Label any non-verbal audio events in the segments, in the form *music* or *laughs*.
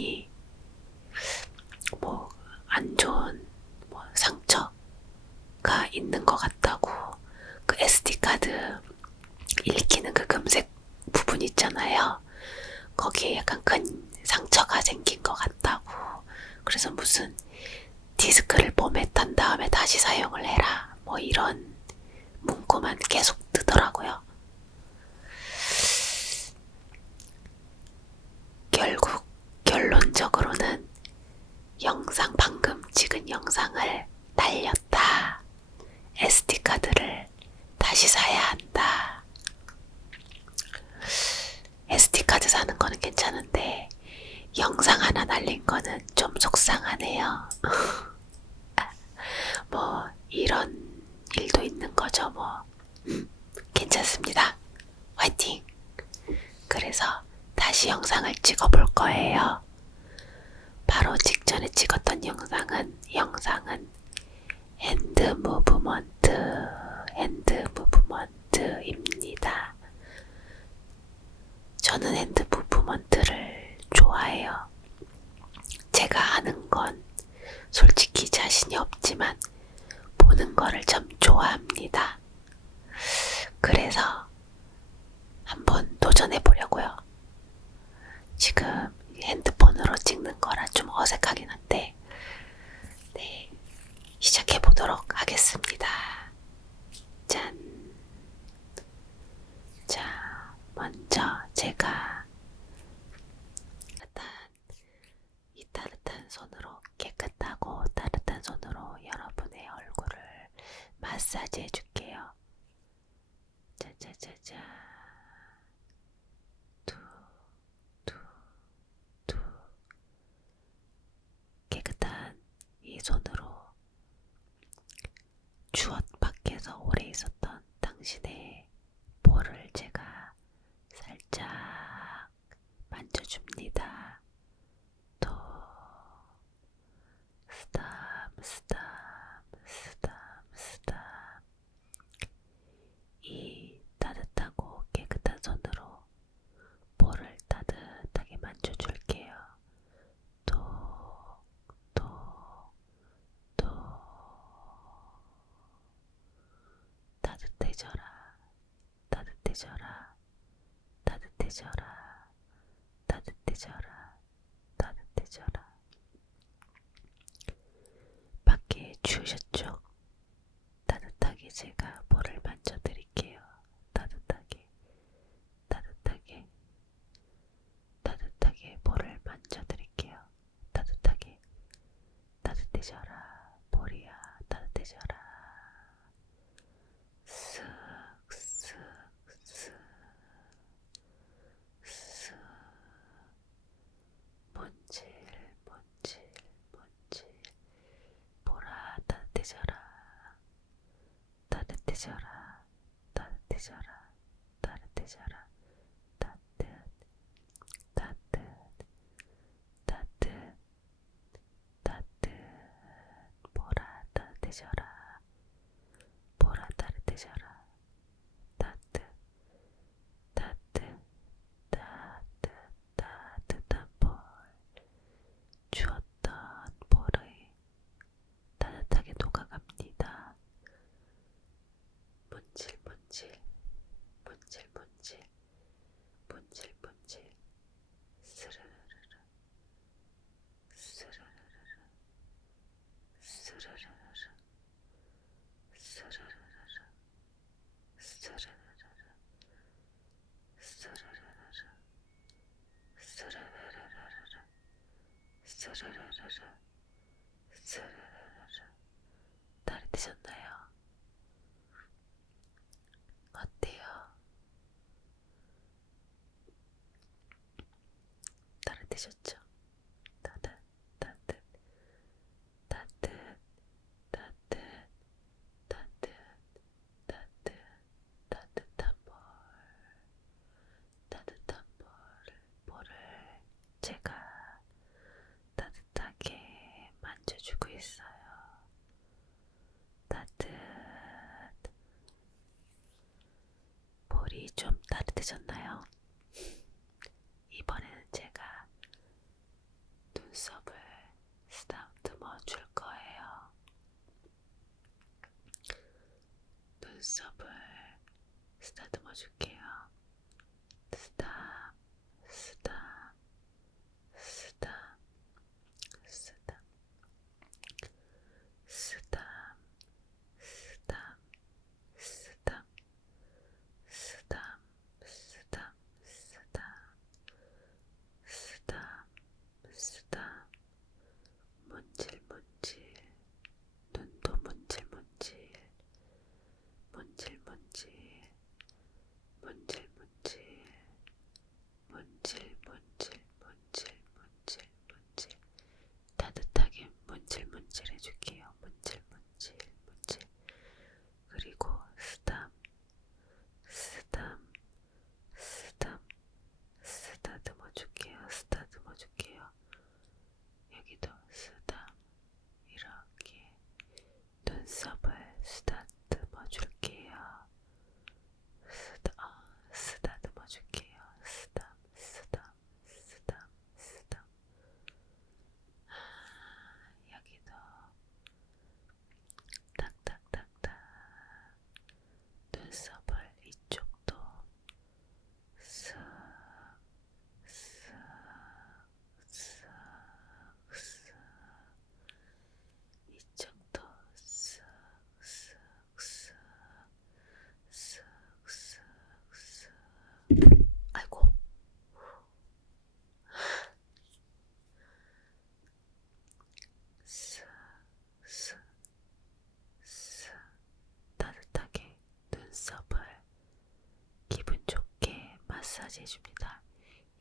찾아보니 뭐안 좋은 뭐 상처가 있는 것 같다고 그 SD카드 읽히는 그 금색 부분 있잖아요. 거기에 약간 큰 상처가 생긴 것 같다고. 그래서 무슨 디스크를 포맷한 다음에 다시 사용을 해라. 뭐 이런 문구만 계속 뜨더라고요. 결국 결론적으로는 영상 방금 찍은 영상을 날렸다. SD카드를 다시 사야 한다. SD카드 사는 거는 괜찮은데 영상 하나 날린 거는 좀 속상하네요. *laughs* 뭐 이런 일도 있는 거죠 뭐. 음, *laughs* 괜찮습니다. 화이팅! 그래서 다시 영상을 찍어볼 거예요. 바로 직전에 찍었던 영상은 영상은 핸드 무브먼트 핸드 무브먼트입니다. 저는 핸드 무브먼트를 좋아해요. 제가 하는 건 솔직히 자신이 없지만 보는 거를 참 좋아합니다. 그래서 한번 도전해 보려고요. 지금 핸드폰으로 찍는 거라 좀 어색하긴 한데, 네, 시작해 보도록 하겠습니다. 짠. 자, 먼저 제가 따뜻한, 이 따뜻한 손으로 깨끗하고 따뜻한 손으로 여러분의 얼굴을 마사지 해줄게요. 짜자자자. 두, 두, 두. 깨끗한 이 손으로 추억 밖에서 오래 있었던 당신의 볼을 제가 살짝 만져줍니다. 또 스탑 스탑 스탑 스탑 이 따뜻하고 깨끗한 손으로 볼을 따뜻하게 만져줄게요. 또, 또, 또 따뜻해져라, 따뜻해져라, 따뜻해져라, 따뜻해져라, 따뜻해져라. 밖에 추우셨죠? 따뜻하게 제가 볼을 만져드릴게요. 따뜻하게, 따뜻하게, 따뜻하게 볼을 만져드릴게요. 따뜻하게, 따뜻해져라. 볼이야, 따뜻해져라. 쓱, 쓱, 쓱, 쓱. 문질, 문질, 문질. 보라, 따뜻해져라. 따뜻해져라. 따뜻해져라. 따뜻해져라. 따뜻, 따뜻, 따뜻, 따뜻. 보라, 따뜻해져라. 보라, 따뜻해져라. Susu 是 잘 드셨나요? 이번에는 제가 눈썹을 스타트머 줄 거예요. 눈썹을 스타트머 줄게요. 없애줍니다.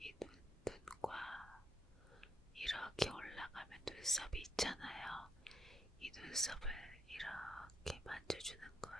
이 눈, 눈과 이렇게 올라가면 눈썹이 있잖아요. 이 눈썹을 이렇게 만져주는 거예요.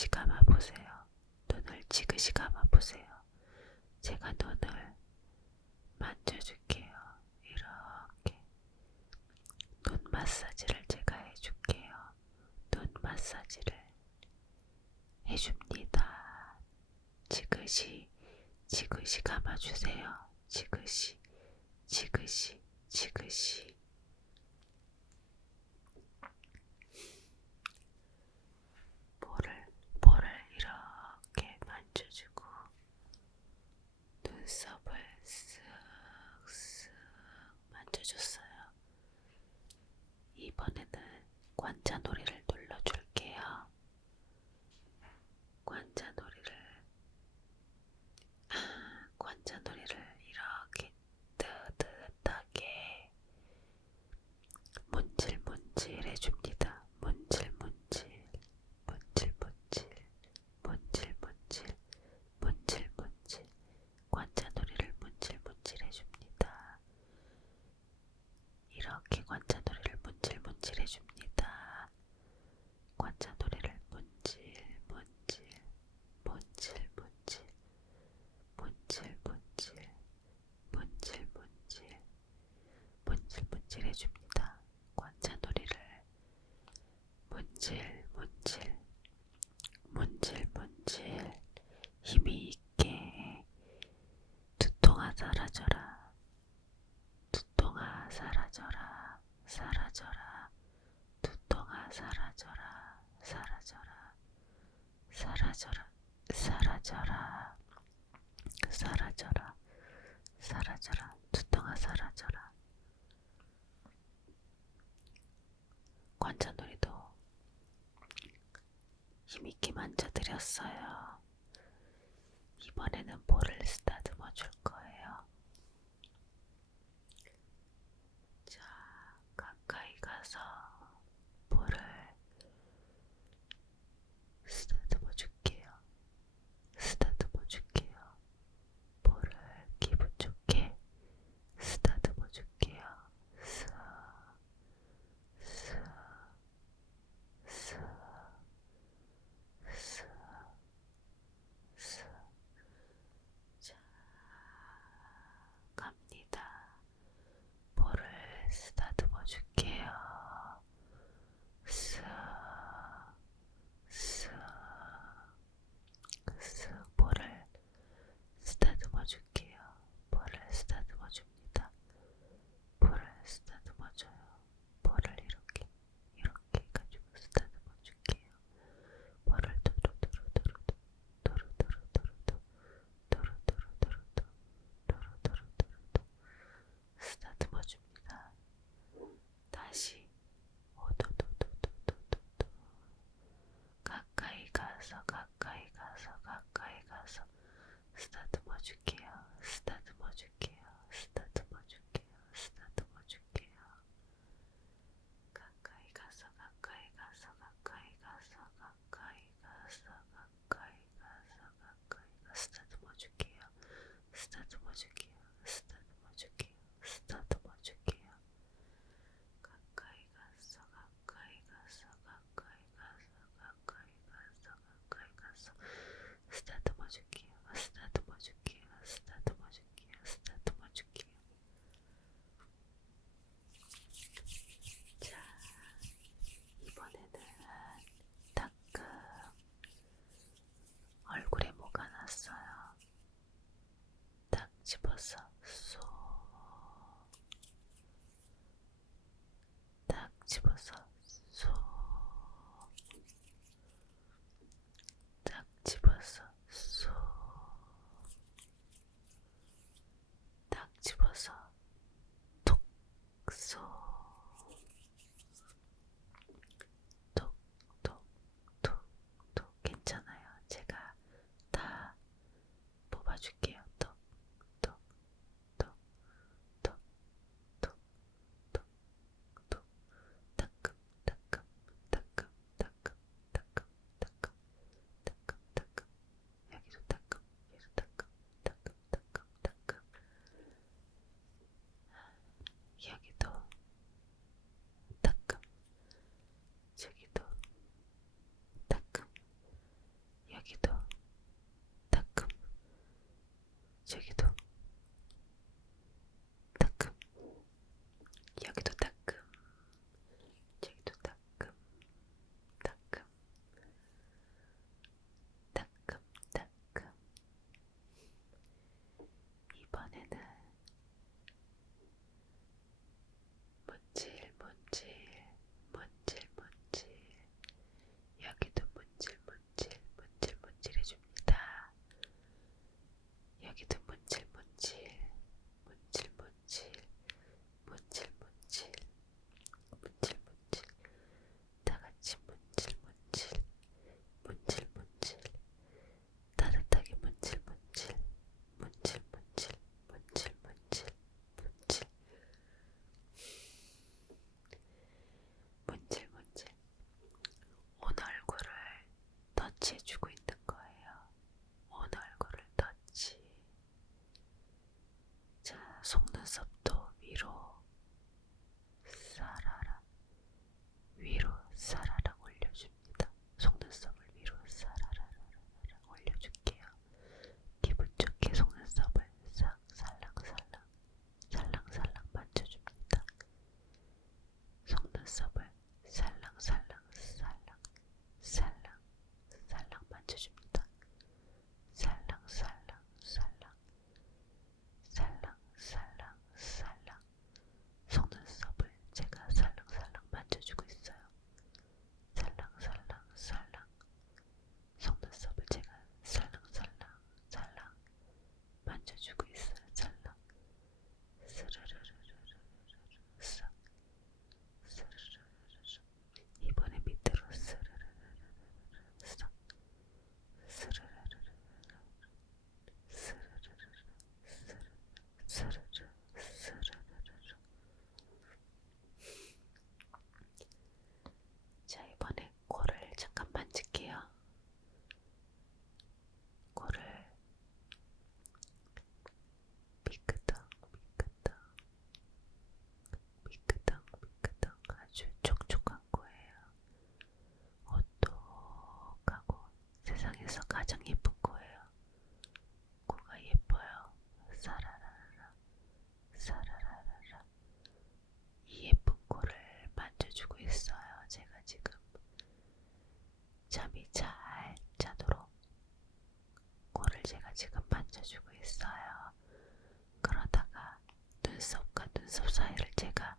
지그시 감아 보세요. 눈을 지그시 감아 보세요. 제가 눈을 만져줄게요. 이렇게 눈 마사지를 제가 해줄게요. 눈 마사지를 해줍니다. 지그시 지그시 감아주세요. 지그시 지그시 지그시 이번에는 관자놀이를 눌러줄게요. 관자놀이를 아, 관자놀이를 이렇게 뜨뜻하게 문질문질 해줍니다. 관자놀이를 문질문질 해줍니다. 이렇게 관자놀이 해줍니다. 관자놀이를 문질, 문질, 문질, 문질, 문질, 문질, 문질, 문질, 문질, 문질 해줍니다. 관자놀이를 문질, 문질, 문질, 문질, 힘이 있게 두통아 사라져라. 사라져라 사라져라 사라져라 사라져라 사라져라 사라져라 두통아 사라져라 관자놀이도 힘있게 만져드렸어요. 이번에는 볼을 쓰다듬어 줄 거예요. also So you can сеть включить. 가장 예쁜 코예요. 코가 예뻐요. 사라라라라. 사라라라. 이 예쁜 코를 만져주고 있어요. 제가 지금 잠이 잘 자도록 코를 제가 지금 만져주고 있어요. 그러다가 눈썹과 눈썹 사이를 제가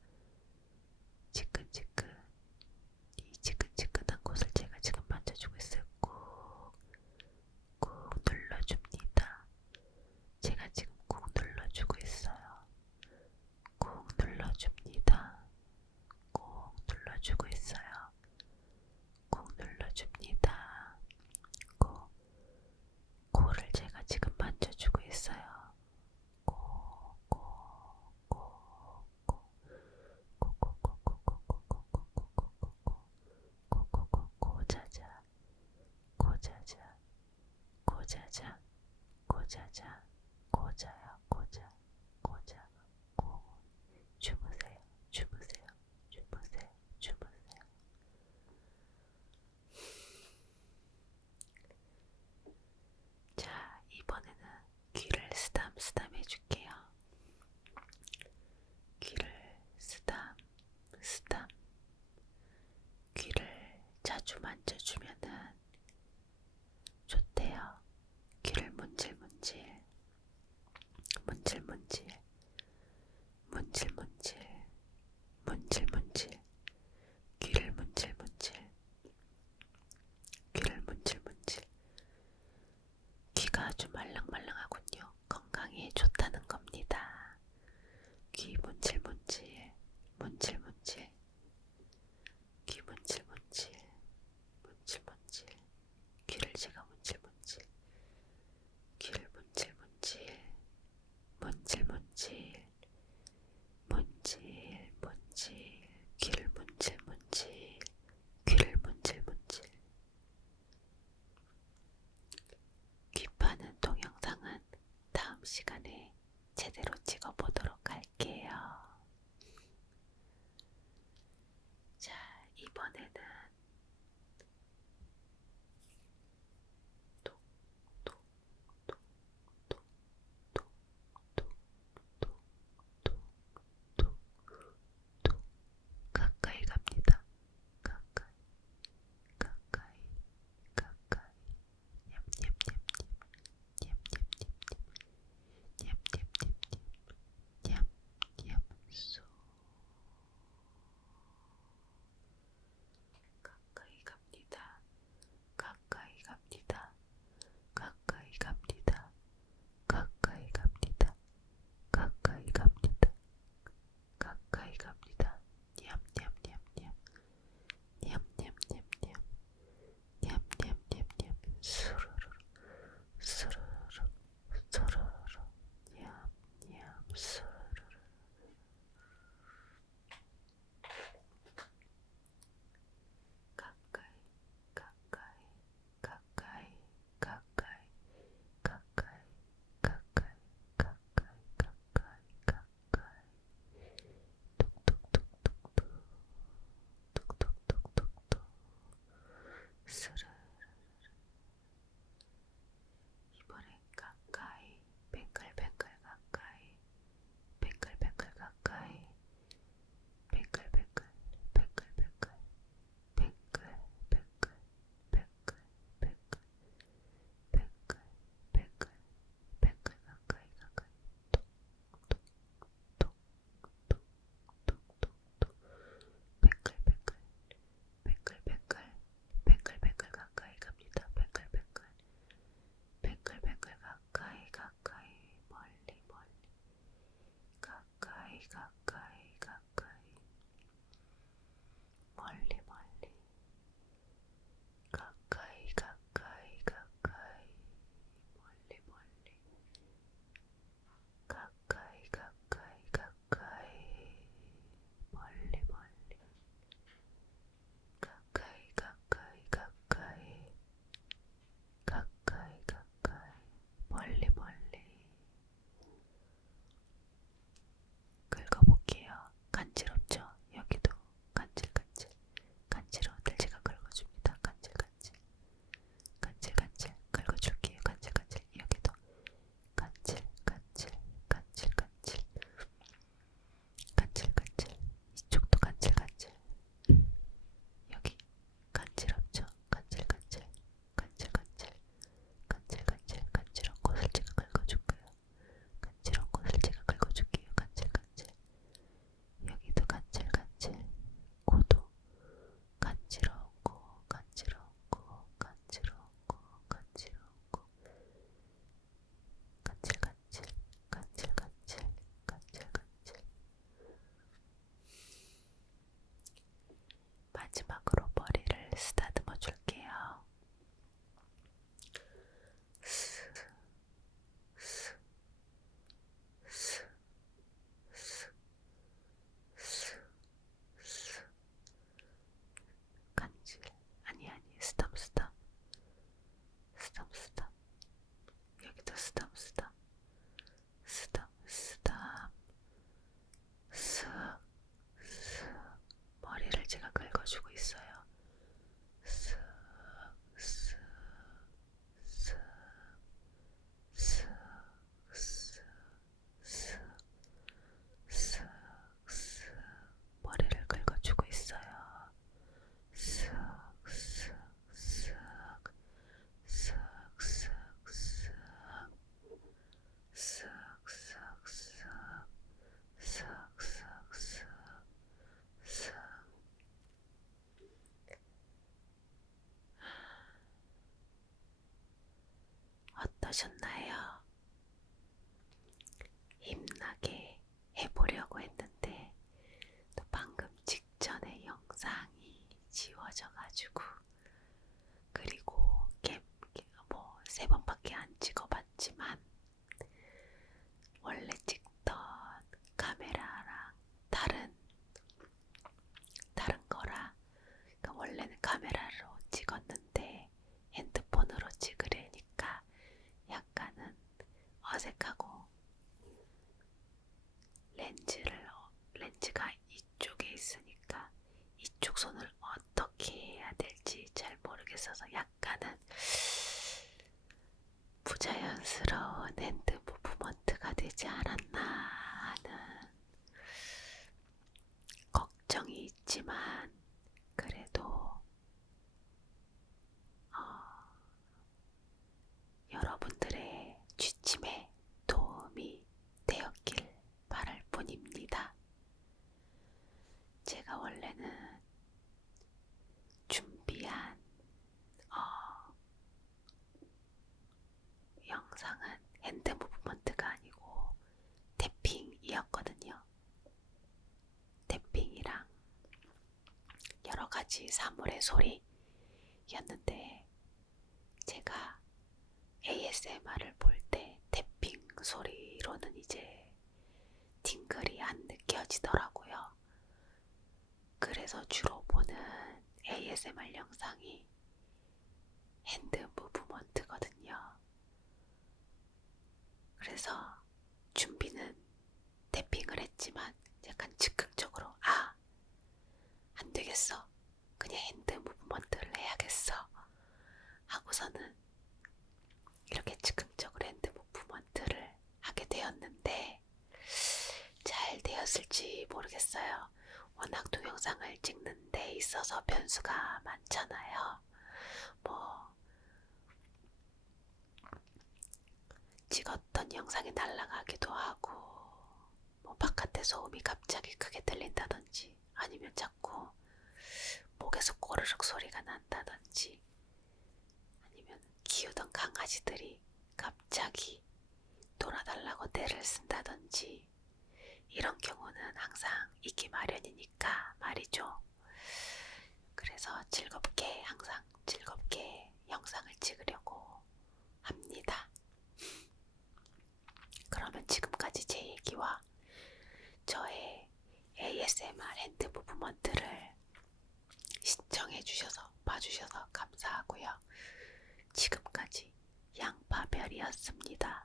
어떠셨나요? 힘나게 해보려고 했는데 또 방금 직전에 영상이 지워져가지고 그리고 뭐세 번밖에 안 찍어봤지만 원래 찍던 카메라랑 다른 다른 거라 그러니까 원래는 카메라로 찍었는데 핸드폰으로 찍으려니까 약간은 어색하고 렌즈를 어- 렌즈가 이쪽에 있으니까 이쪽 손을 어떻게 해야 될지 잘 모르겠어서 약간은 부자연스러운 핸드 무브먼트가 되지 않았나 하는 걱정이 있지만 그래도 어, 여러분들의 취침에 도움이 되었길 바랄 뿐입니다. 제가 원래는 준비한 어, 영상은 핸드 무브먼트가 아니고 태핑이었거든요. 태핑이랑 여러 가지 사물의 소리였는데 제가 ASMR을 볼때 태핑 소리로는 이제 팅글이 안 느껴지더라고요. 그래서 주로 보는 ASMR 영상이 핸드 무브먼트거든요. 그래서 준비는 태핑을 했지만 약간 즉흥적으로 아, 안 되겠어. 그냥 핸드 무브먼트를 해야겠어. 하고서는 이렇게 즉흥적으로 핸드 무브먼트를 하게 되었는데 잘 되었을지 모르겠어요. 워낙 동영상을 찍는 데 있어서 변수가 많잖아요. 뭐 찍었던 영상이 날아가기도 하고 뭐 바깥에 소음이 갑자기 크게 들린다든지 아니면 자꾸 목에서 꼬르륵 소리가 난다든지 아니면 키우던 강아지들이 갑자기 놀아달라고 떼를 쓴다든지 이런 경우는 항상 있기 마련이니까 말이죠. 그래서 즐겁게 항상 즐겁게 영상을 찍으려고 합니다. 그러면 지금까지 제 얘기와 저의 ASMR 핸드 무브먼트를 시청해 주셔서 봐주셔서 감사하고요. 지금까지 양파별이었습니다.